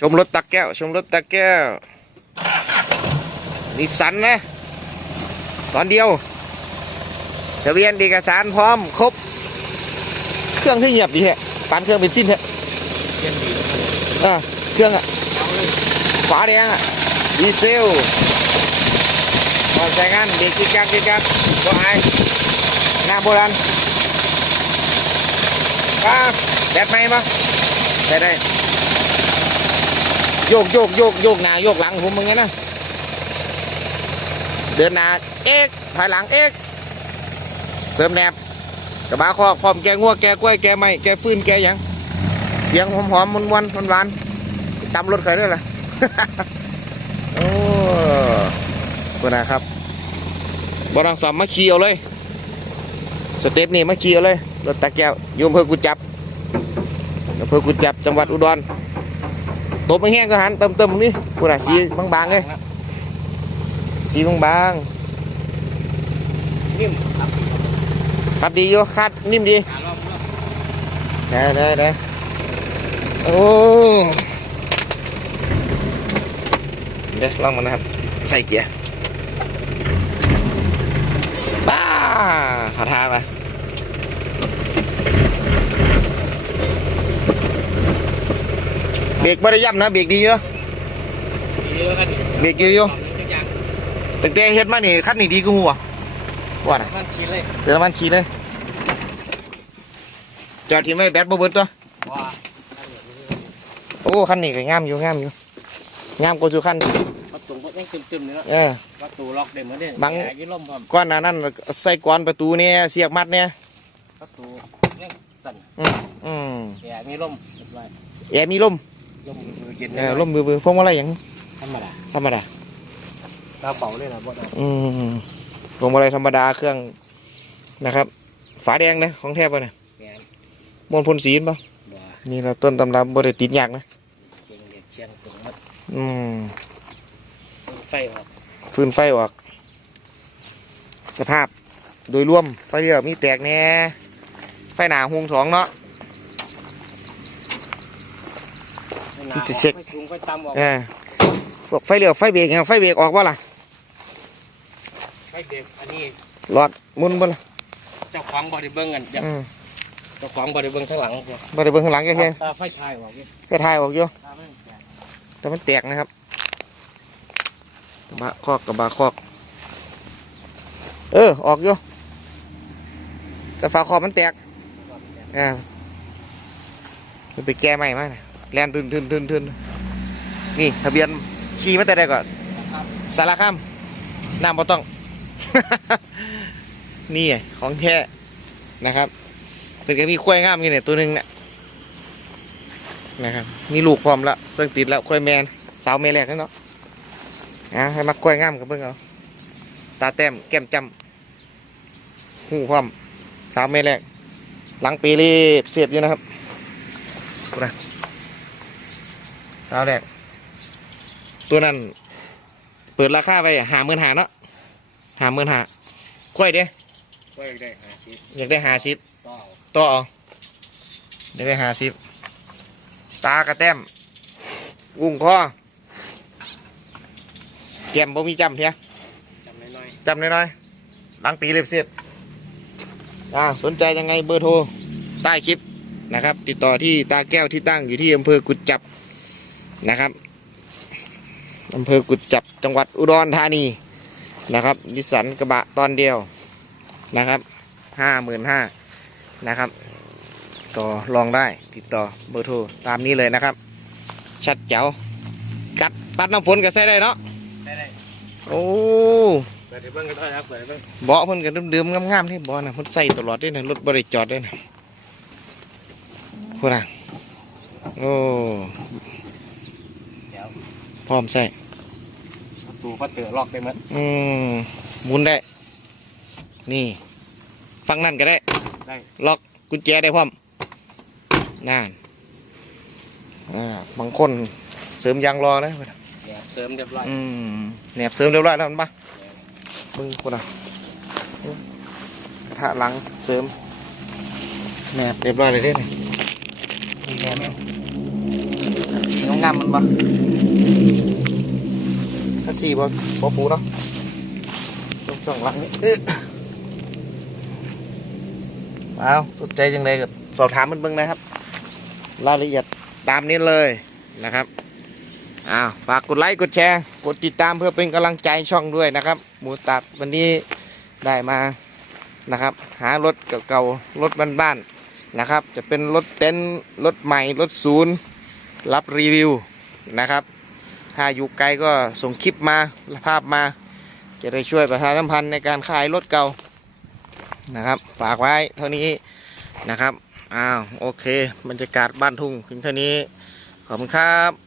ชมรถตะแก้ว ชมรถตะแก้วนิสสันนะ ตอนเดียวทะเบียนเอกสารพร้อมครบ เครื่องที่เงียบดีแฮะปานเครื่องเป็นสิ้นแฮะเย็นดีอ่าเครื่องอะเอาเลยฝาแดงอะดีเซลก่อนใช้งานเด็กกิ๊กกักกิ๊กกักก็อายหน้าโบราณป้าแบตไหมปะได้ได้ โยกโยกโยกโยกหน้าโยกหลังผมมึงไงนะ เดินหน้าเอ็กถอยหลังเอ็กเสริมแนบกระบะคอกพร้อมแกงัวแกกล้วยแกไม้แกฟืนแกยังเสียงหอมหอมมันวันมันหวานตำรถใครด้วยล่ะโอ้คุณนะครับบรังสอมมาขี่เอาเลย สเต็ปนี่มาขี่เอาเลยรถตะแก้วยูอำเภอกุจับอำเภอกุจับจังหวัดอุดร ตบไม่แห้งก็หันเติมเติมๆนี่คุณอะสีบางๆเลยสีบางนิ่มครับๆครับดีอยู่คาดนิ่มดีหารอบรอบได้ได้ได้โอ้เดี๋ยวลองมันนะครับ ใส่เกียร์ป้าหาทางมา เบรกบริย่ำนะเบรกดีอยู่เนอะดีแล้วกันเบรกดีอยู่ทุกอย่างแต่แต่เฮ็ดมานี่คันนี้ดีกูหัวว่าน่ะมันชิ้นเลยเดี๋ยวน้ำมันขี่เลยจอดที่ไม่แบตบ่เบิดตัวว้าโอ้คันนี้ก็งามอยู่งามอยู่งามกว่าสุคันประตูก็ยังตึมๆเลยเนาะเออประตูล็อกเด่นเหมือนเดิมบังแกยี่ล่มพร้อมก้อนหนานั้นใส่กรอนประตูเนี่ยเสียกมัดเนี่ยประตูยังสั่นอืมอืมแกมีล่มเรียบร้อยแอร์มีลม ล่มมือเย็นเออลมมือมือพวงมาลัยหยังธรรมดาธรรมดาเราเป่าเลยนะบ่ได้อืมพวงมาลัยธรรมดาเครื่องนะครับ ฝาแดงนะของแทบป่ะเนี่ยแกมวนพ่นสีนป่ะบ่นี่เราต้นตำรับบ่ได้ติดยากนะเชียงเด็กเชียงตรงมัดอืมไฟออกฟืนไฟออก สภาพ โดยรวมไฟเรียวมีแตกแหน่ไฟหนาหงสองเนาะ ที่จะเช็คไฟสูงไฟต่ำออกเออพวกไฟเรียวไฟเบรกไงไฟเบรกออกว่าล่ะไฟเด็กอันนี้หลอดหมุนบ่ล่ะเจ้าของบริเบิ้งกันอืมเจ้าของบริเบิ้งข้างหลังจ้ะบ่ได้เบิ่งข้างหลังแค่แค่ตาไฟชายออกนี่แค่ถ่ายออกอยู่ตาไม่แตกแต่มันแตกนะครับกระบะคอกกระบะคอก เออ ออกอยู่แต่ฝาคอบมันแตกอ่ามันไปแก้ใหม่มาน่ะ แลนทึนทึนทึนทึนนี่ทะเบียนขี่มาแต่ใดก่อนสารคามน้ำบ่ต้อง นี่ไงของแท้นะครับ เป็นก็มีควายงามนี่เนี่ยตัวหนึ่งเนี่ยนะครับ มีลูกพร้อมแล้วเสื่องติดแล้วควายแมนสาวแม่แรกนั่นเนาะนะให้มักควายงามกับเบิ่งเอาตาแต้มแก้มจำหูพร้อมสาวแม่แรกหลังปีรีบเสียบอยู่นะครับดูนะ สาวแรก ตัวนั้น เปิดราคาไปหาหมื่นหาเนาะหาหมื่นหาควายเด้ไว้ได้หาสิบอยากได้หาสิบต่อต่อเอาอยากได้หาสิบตากระแต้มกุ้งคอแก้มบ่มีจำเทียจำน้อยจำน้อยๆหลังปีเล็บเสียบอ่าสนใจยังไงเบอร์โทรใต้คลิปนะครับ ติดต่อที่ตาแก้วที่ตั้งอยู่ที่อำเภอกุดจับ นะครับอำเภอกุดจับจังหวัดอุดรธานีนะครับดิสันกระบะตอนเดียวนะครับห้าหมื่นห้านะครับต่อลองได้ติดต่อเบอร์โทรตามนี้เลยนะครับ ชัดเจ๋วกัดปัดน้ำฝนก็ใส่ได้เนาะๆได้ได้โอ้เปิดให้เบิ้งก็ได้ครับเปิดให้เบิ้งเบาะเพิ่นก็เดิมๆงามๆที่เบาะน่ะเพิ่นใส่ตลอดด้วยนะรถบ่ได้จอดด้วยนะพูดน่ะโอ้ เดี๋ยวพร้อมใส่ประตูก็เจอล็อกได้หมั้ยอืมหมุนได้ นี่ฟังนั่นก็ได้ ได้ล็อกกุญแจได้พร้อมนั่นอ่าบางคนเสริมยางรอนะเดี๋ยวเสริมเรียบร้อยอืมแหนบเสริมเรียบร้อยแล้วมันปะมึงคนอะกระทะหลังเสริมแหนบเรียบร้อยเลยเด้นี่มีแน่ไหมสี งามๆมันบ่ถ้าสีบ่บ่ปูเนาะลงช่องหลังนี่อึ๊ะเอาสนใจจังเลยก็สอบถามมันเบิ่งนะครับ รายละเอียดตามนี้เลยนะครับอ้าวฝากกดไลค์กดแชร์ กดติดตามเพื่อเป็นกำลังใจช่องด้วยนะครับ หมูตัดวันนี้ได้มานะครับ หารถเก่าๆรถบ้านๆนะครับ จะเป็นรถเต็นท์รถใหม่รถศูนย์ รับรีวิวนะครับ ถ้าอยู่ไกลก็ส่งคลิปมาภาพมา จะได้ช่วยประชาสัมพันธ์ในการขายรถเก่านะครับ ฝากไว้เท่านี้นะครับ อ้าว โอเค บรรยากาศบ้านทุ่งเพียงเท่านี้ ขอบคุณครับ